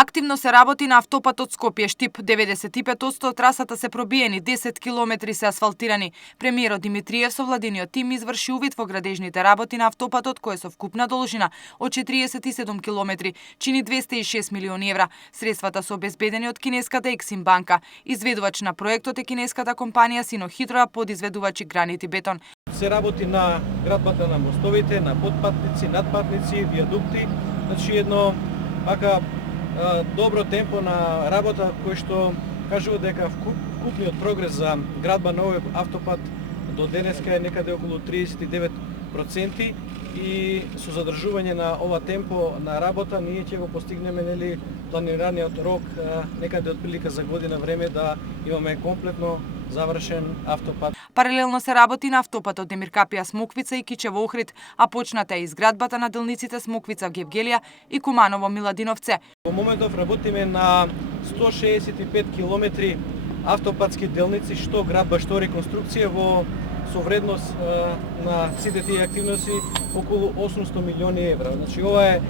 Активно се работи на автопатот Скопје-Штип. 95% од трасата се пробиени, 10 километри се асфалтирани. Премиерот Димитриев со владиниот тим изврши увид во градежните работи на автопатот, кој со вкупна должина од 47 километри чини 206 милиони евра. Средствата се обезбедени од кинеската Ексим банка. Изведувач на проектот е кинеската компанија Синохидро, а подизведувач и Гранит Бетон. Се работи на градбата на мостовите, на подпатници, надпатници, виадукти. Значи едно добро темпо на работа кој што кажува дека вкупниот прогрес за градба на овој автопат до денеска е некаде околу 39% и со задржување на ова темпо на работа ние ќе го постигнеме планираниот рок некаде отприлика за година време да имаме комплетно завршен автопат. Паралелно се работи на автопатот Демир Капија Смоквица и Кичево Охрид, а почната е изградбата на делниците Смоквица Гевгелија и Куманово Миладиновце. Во моментов работиме на 165 километри автопатски делници, што градба, што реконструкција со вредност на сите тие активности околу 800 милиони евра. Значи ова е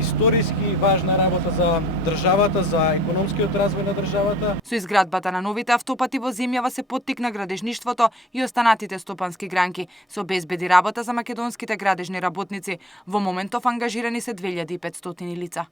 историски важна работа за државата, за економскиот развој на државата. Со изградбата на новите автопати во земјава се поттикна градежништвото и останатите стопански гранки. Се обезбеди работа за македонските градежни работници. Во моментов ангажирани се 2500 лица.